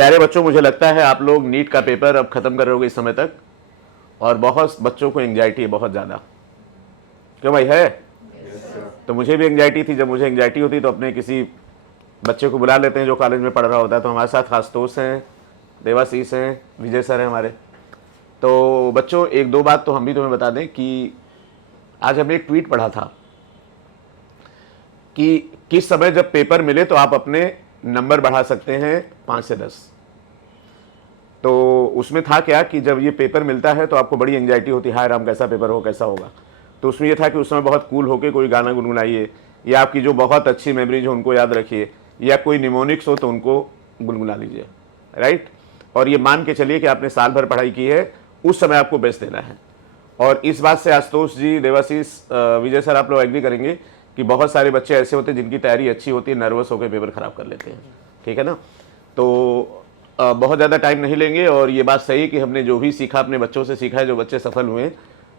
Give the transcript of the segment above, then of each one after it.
प्यारे बच्चों, मुझे लगता है आप लोग नीट का पेपर अब ख़त्म कर रहे हो इस समय तक, और बहुत बच्चों को एंग्जाइटी है, बहुत ज़्यादा। क्यों भाई है? तो मुझे भी एंग्जाइटी थी। जब मुझे एंग्जाइटी होती तो अपने किसी बच्चे को बुला लेते हैं जो कॉलेज में पढ़ रहा होता है। तो हमारे साथ आशुतोष हैं, देवाशीष हैं, विजय सर हैं हमारे। तो बच्चों, एक दो बात तो हम भी तुम्हें बता दें कि आज हमने एक ट्वीट पढ़ा था कि किस समय जब पेपर मिले तो आप अपने नंबर बढ़ा सकते हैं 5 से 10। तो उसमें था क्या कि जब ये पेपर मिलता है तो आपको बड़ी एंग्जाइटी होती है, हाय राम कैसा पेपर हो, कैसा होगा। तो उसमें ये था कि उस समय बहुत कूल होके कोई गाना गुनगुनाइए, या आपकी जो बहुत अच्छी मेमोरीज हो उनको याद रखिए, या कोई निमोनिक्स हो तो उनको गुनगुना लीजिए, राइट। और ये मान के चलिए कि आपने साल भर पढ़ाई की है, उस समय आपको बेस्ट देना है। और इस बात से आशुतोष जी, देवाशीष, विजय सर, आप लोग एग्री करेंगे कि बहुत सारे बच्चे ऐसे होते हैं जिनकी तैयारी अच्छी होती है, नर्वस होकर पेपर खराब कर लेते हैं, ठीक है ना। तो बहुत ज़्यादा टाइम नहीं लेंगे। और ये बात सही है कि हमने जो भी सीखा अपने बच्चों से सीखा है, जो बच्चे सफल हुए हैं।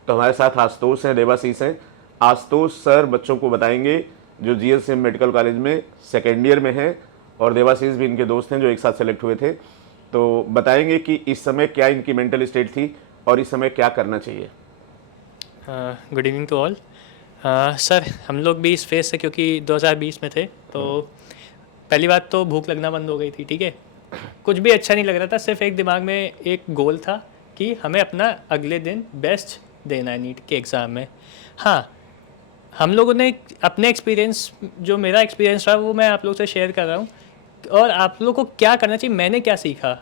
तो हमारे साथ आशुतोष हैं, देवाशीष हैं। आशुतोष सर बच्चों को बताएंगे जो GSM मेडिकल कॉलेज में सेकेंड ईयर में हैं, और देवाशीष भी इनके दोस्त हैं जो एक साथ सेलेक्ट हुए थे। तो बताएंगे कि इस समय क्या इनकी मेंटल स्टेट थी और इस समय क्या करना चाहिए। Good evening to all. Sir, हम लोग भी इस फेज से क्योंकि 2020 में थे, तो पहली बात तो भूख लगना बंद हो गई थी, ठीक है। कुछ भी अच्छा नहीं लग रहा था, सिर्फ एक दिमाग में एक गोल था कि हमें अपना अगले दिन बेस्ट देना है नीट के एग्ज़ाम में। हाँ, हम लोगों ने अपने एक्सपीरियंस, जो मेरा एक्सपीरियंस रहा वो मैं आप लोग से शेयर कर रहा हूँ। और आप लोग को क्या करना चाहिए, मैंने क्या सीखा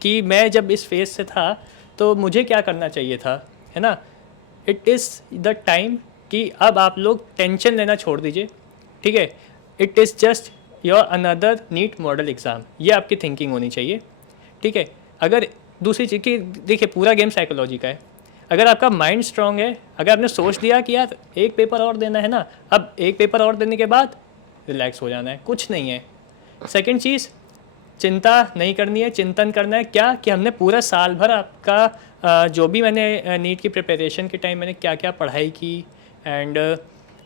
कि मैं जब इस फेज से था तो मुझे क्या करना चाहिए था, है ना। इट इज़ द टाइम कि अब आप लोग टेंशन लेना छोड़ दीजिए, ठीक है। It is just your another NEET model exam, ये आपकी थिंकिंग होनी चाहिए, ठीक है। अगर दूसरी चीज़ की देखिए, पूरा गेम साइकोलॉजी का है। अगर आपका माइंड स्ट्रांग है, अगर आपने सोच लिया कि यार एक पेपर और देना है ना, अब एक पेपर और देने के बाद रिलैक्स हो जाना है, कुछ नहीं है। सेकंड चीज़, चिंता नहीं करनी है, चिंतन करना है क्या कि हमने पूरा साल भर आपका जो भी मैंने नीट की प्रिपरेशन के टाइम मैंने क्या क्या पढ़ाई की, एंड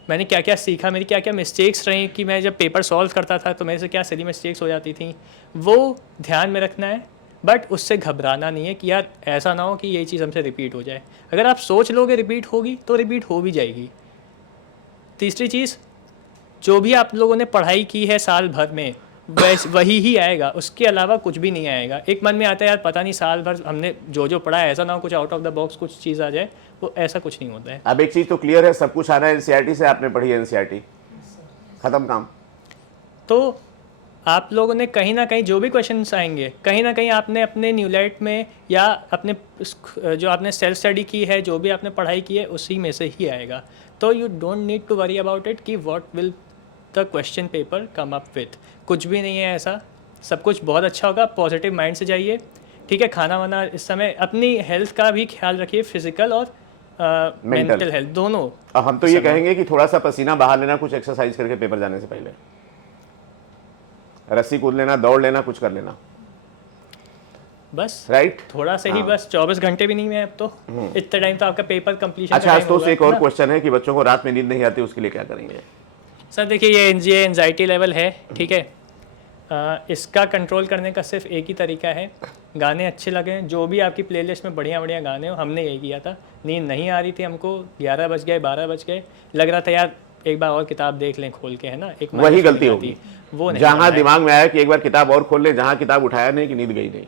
मैंने क्या क्या सीखा, मेरी क्या क्या मिस्टेक्स रही कि मैं जब पेपर सॉल्व करता था तो मेरे से क्या सिली मिस्टेक्स हो जाती थी, वो ध्यान में रखना है। बट उससे घबराना नहीं है कि यार ऐसा ना हो कि ये चीज़ हमसे रिपीट हो जाए। अगर आप सोच लोगे रिपीट होगी तो रिपीट हो भी जाएगी। तीसरी चीज़, जो भी आप लोगों ने पढ़ाई की है साल भर में वही ही आएगा, उसके अलावा कुछ भी नहीं आएगा। एक मन में आता है यार पता नहीं साल भर हमने जो जो पढ़ा है, ऐसा ना हो कुछ आउट ऑफ द बॉक्स कुछ चीज़ आ जाए, वो ऐसा कुछ नहीं होता है। अब एक चीज़ तो क्लियर है, सब कुछ आ रहा है NCERT से, आपने पढ़ी है NCERT, खत्म काम। तो आप लोगों ने कहीं ना कहीं जो भी क्वेश्चंस आएंगे, कहीं ना कहीं आपने अपने न्यूलाइट में या अपने जो आपने सेल्फ स्टडी की है, जो भी आपने पढ़ाई की है, उसी में से ही आएगा। तो you don't need to worry about it कि what will the question paper come up with. कुछ भी नहीं है ऐसा, सब कुछ बहुत अच्छा होगा। पॉजिटिव माइंड से जाइए, ठीक है। खाना वाना इस समय अपनी हेल्थ का भी ख्याल रखिए, फिजिकल और मेंटल हेल्थ दोनों। अब हम तो ये कहेंगे कि थोड़ा सा पसीना बहा लेना, कुछ एक्सरसाइज करके पेपर जाने से पहले, रस्सी कूद लेना, दौड़ लेना, कुछ कर लेना, बस राइट। थोड़ा से ही, बस 24 घंटे भी नहीं है अब तो, इतना टाइम तो आपका पेपर कंप्लीशन। अच्छा, तो एक और क्वेश्चन है कि बच्चों को रात में नींद नहीं आती, उसके लिए क्या करेंगे? सर देखिए, ये एंजाइटी लेवल है, ठीक है। इसका कंट्रोल करने का सिर्फ एक ही तरीका है, गाने अच्छे लगे, जो भी आपकी प्लेलिस्ट में बढ़िया बढ़िया गाने हो। हमने यही किया था, नींद नहीं आ रही थी हमको, 11 बज गए, 12 बज गए, लग रहा था यार एक बार और किताब देख लें खोल के, है ना। एक वही गलती होगी, वो नहीं, जहाँ दिमाग में आया कि एक बार किताब और खोल ले, जहाँ किताब उठाया नहीं कि नींद गई नहीं,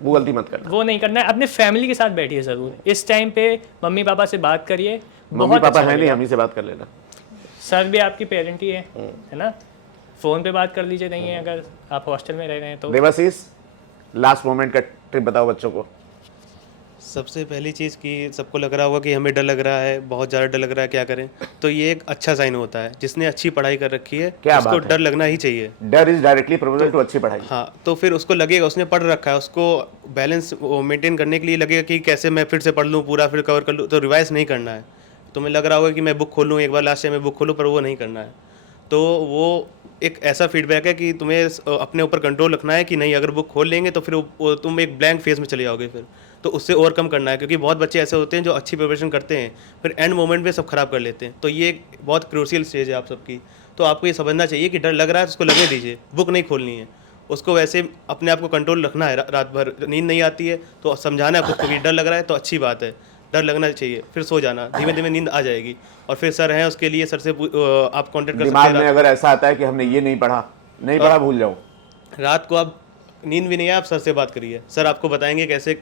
वो गलती मत करना। वो नहीं करना है। अपने फैमिली के साथ बैठिए ज़रूर, इस टाइम पे मम्मी पापा से बात करिए। मम्मी पापा है नहीं, हम ही से बात कर लेना। सर भी आपकी पेरेंट ही है ना। फ़ोन पे बात कर लीजिए, नहीं है अगर आप हॉस्टल में रह रहे हैं तो। देवाशीष, लास्ट मोमेंट का टिप बताओ बच्चों को। सबसे पहली चीज़ कि सबको लग रहा होगा कि हमें डर लग रहा है, बहुत ज़्यादा डर लग रहा है, क्या करें। तो ये एक अच्छा साइन होता है, जिसने अच्छी पढ़ाई कर रखी है उसको डर लगना ही चाहिए। डर इज डायरेक्टली प्रोपोर्शनल टू अच्छी पढ़ाई। हाँ, तो फिर उसको लगेगा, उसने पढ़ रखा है, उसको बैलेंस मेंटेन करने के लिए लगेगा कि कैसे मैं फिर से पढ़ लूँ, पूरा फिर कवर कर लूँ। तो रिवाइज नहीं करना है। तो मैं लग रहा होगा कि मैं बुक खोलूँ एक बार, लास्ट टाइम मैं बुक खोलूँ, पर वो नहीं करना है। तो वो एक ऐसा फीडबैक है कि तुम्हें अपने ऊपर कंट्रोल रखना है कि नहीं, अगर बुक खोल लेंगे तो फिर तुम एक ब्लैंक फेज में चले जाओगे। फिर तो उससे ओवरकम करना है, क्योंकि बहुत बच्चे ऐसे होते हैं जो अच्छी प्रिपरेशन करते हैं, फिर एंड मोमेंट में सब खराब कर लेते हैं। तो ये एक बहुत क्रूशियल स्टेज है आप सबकी। तो आपको ये समझना चाहिए कि डर लग रहा है तो उसको लगने दीजिए, बुक नहीं खोलनी है। उसको वैसे अपने आप को कंट्रोल रखना है। रात भर नींद नहीं आती है तो समझाना है खुद को कि डर लग रहा है तो अच्छी बात है, डर लगना चाहिए, फिर सो जाना, धीमे धीमे नींद आ जाएगी। और फिर सर हैं उसके लिए, सर से आप कांटेक्ट कर सकते दिमाग हैं। में अगर ऐसा आता है कि हमने ये नहीं पढ़ा भूल जाओ, रात को आप नींद भी नहीं है, आप सर से बात करिए, सर आपको बताएंगे कैसे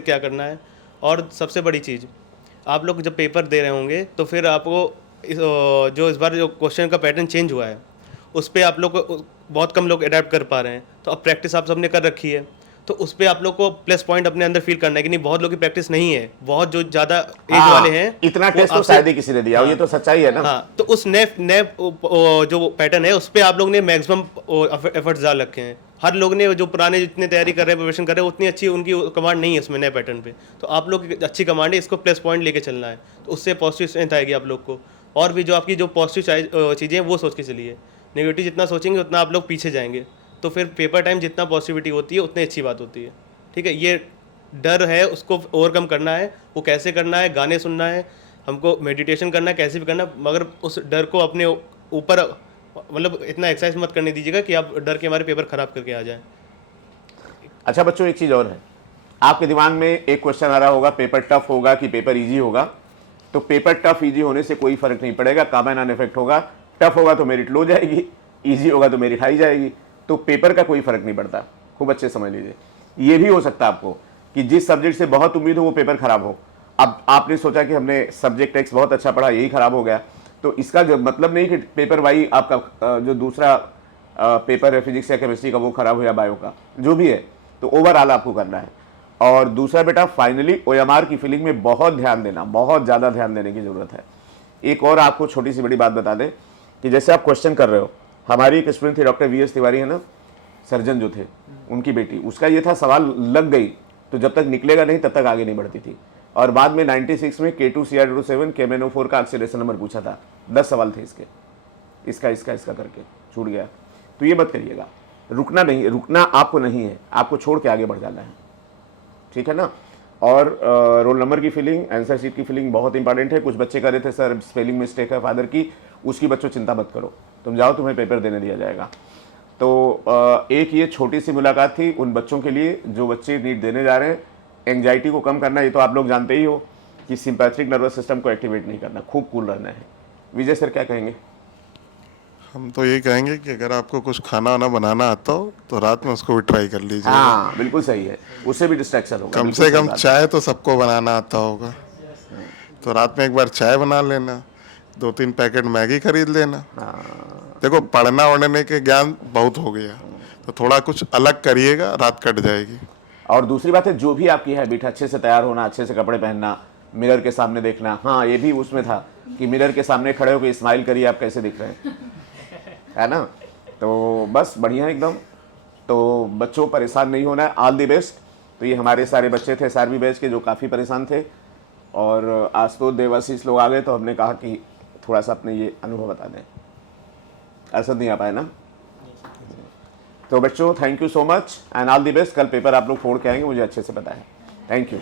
क्या करना है। और सबसे बड़ी चीज़, आप लोग जब पेपर दे रहे होंगे तो फिर आपको इस बार जो क्वेश्चन का पैटर्न चेंज हुआ है उस पर आप लोग को बहुत कम लोग अडेप्ट कर पा रहे हैं। तो अब प्रैक्टिस आप सबने कर रखी है तो उस पर आप लोग को प्लस पॉइंट अपने अंदर फील करना है कि नहीं, बहुत लोग की प्रैक्टिस नहीं है, बहुत जो ज़्यादा एज वाले हैं इतना वो टेस्ट तो आपसे- शायद ही किसी ने दिया हो, ये तो सच्चाई है ना। हाँ, तो उस नए जो पैटर्न है उस पर आप लोग ने मैक्सिमम एफर्ट्स डाल रखे हैं। हर लोग ने जो पुराने जितने तैयारी कर रहे हैं, प्रिपरेशन कर रहे हैं, उतनी अच्छी उनकी कमांड नहीं है उसमें नए पैटर्न पे। तो आप लोग की अच्छी कमांड है, इसको प्लस पॉइंट लेके चलना है, तो उससे पॉजिटिव स्ट्रेंथ आएगी आप लोग को। और भी जो आपकी जो पॉजिटिव चीज़ें हैं वो सोच के चलिए, नेगेटिव जितना सोचेंगे उतना आप लोग पीछे जाएंगे। तो फिर पेपर टाइम जितना पॉजिटिविटी होती है उतनी अच्छी बात होती है। ठीक है, ये डर है उसको ओवरकम करना है। वो कैसे करना है, गाने सुनना है, हमको मेडिटेशन करना है, कैसे भी करना, मगर उस डर को अपने ऊपर मतलब इतना एक्सरसाइज मत करने दीजिएगा कि आप डर के हमारे पेपर खराब करके आ जाएं। अच्छा बच्चों, एक चीज और है, आपके दिमाग में एक क्वेश्चन आ रहा होगा, पेपर टफ होगा कि पेपर इजी होगा। तो पेपर टफ इजी होने से कोई फर्क नहीं पड़ेगा, कॉमन ऑन इफेक्ट होगा। टफ होगा तो मेरिट लो जाएगी, इजी होगा तो मेरिट हाई जाएगी। तो पेपर का कोई फर्क नहीं पड़ता, खूब अच्छे समझ लीजिए। ये भी हो सकता है आपको कि जिस सब्जेक्ट से बहुत उम्मीद हो वो पेपर खराब हो। अब आपने सोचा कि हमने सब्जेक्ट टेक्स्ट बहुत अच्छा पढ़ा, यही खराब हो गया, तो इसका जो मतलब नहीं कि पेपर वाई आपका जो दूसरा पेपर है फिजिक्स या केमिस्ट्री का वो खराब हो या बायो का, जो भी है, तो ओवरऑल आपको करना है। और दूसरा बेटा, फाइनली ओएमआर की फीलिंग में बहुत ध्यान देना, बहुत ज़्यादा ध्यान देने की ज़रूरत है। एक और आपको छोटी सी बड़ी बात बता दें कि जैसे आप क्वेश्चन कर रहे हो, हमारी एक स्टूडेंट थी डॉक्टर वीएस तिवारी है ना, सर्जन जो थे, उनकी बेटी, उसका ये था सवाल लग गई तो जब तक निकलेगा नहीं तब तक आगे नहीं बढ़ती थी। और बाद में 96 में K2 CR27 KMNO4 का एक्सीलरेशन नंबर पूछा था, 10 सवाल थे इसका करके छूट गया। तो ये मत करिएगा, रुकना आपको नहीं है, आपको छोड़ के आगे बढ़ जाना है, ठीक है ना। और रोल नंबर की फिलिंग, आंसर शीट की फिलिंग बहुत इंपॉर्टेंट है। कुछ बच्चे कर रहे थे सर स्पेलिंग मिस्टेक है फादर की, उसकी बच्चों चिंता मत करो, तुम जाओ, तुम्हें पेपर देने दिया जाएगा। तो एक ये छोटी सी मुलाकात थी उन बच्चों के लिए जो बच्चे नीट देने जा रहे हैं। एंग्जाइटी को कम करना, ये तो आप लोग जानते ही हो कि सिंपैथिक नर्वस सिस्टम को एक्टिवेट नहीं करना, खूब कूल रहना है। विजय सर क्या कहेंगे? हम तो ये कहेंगे कि अगर आपको कुछ खाना वाना बनाना आता हो तो रात में उसको भी ट्राई कर लीजिए। हाँ बिल्कुल सही है, उससे भी डिस्ट्रैक्शन होगा। कम से कम चाय तो सबको बनाना आता होगा, तो रात में एक बार चाय बना लेना, 2-3 पैकेट मैगी खरीद लेना। देखो, पढ़ना वढ़ने के ज्ञान बहुत हो गया, तो थोड़ा कुछ अलग करिएगा, रात कट जाएगी। और दूसरी बात है, जो भी आपकी हैबिट, अच्छे से तैयार होना, अच्छे से कपड़े पहनना, मिरर के सामने देखना। हाँ, ये भी उसमें था कि मिरर के सामने खड़े होकर स्माइल करिए, आप कैसे दिख रहे हैं, है ना। तो बस बढ़िया एकदम। तो बच्चों परेशान नहीं होना है, ऑल द बेस्ट। तो ये हमारे सारे बच्चे थे SRB बैच के जो काफ़ी परेशान थे, और आज तो देवाशीष लोग आ गए तो हमने कहा कि थोड़ा सा अपने ये अनुभव बता दें। ऐसा नहीं आ पाया ना। तो बच्चों thank you so much and all the best. कल पेपर आप लोग फोड़ के आएंगे, मुझे अच्छे से पता है। Thank you.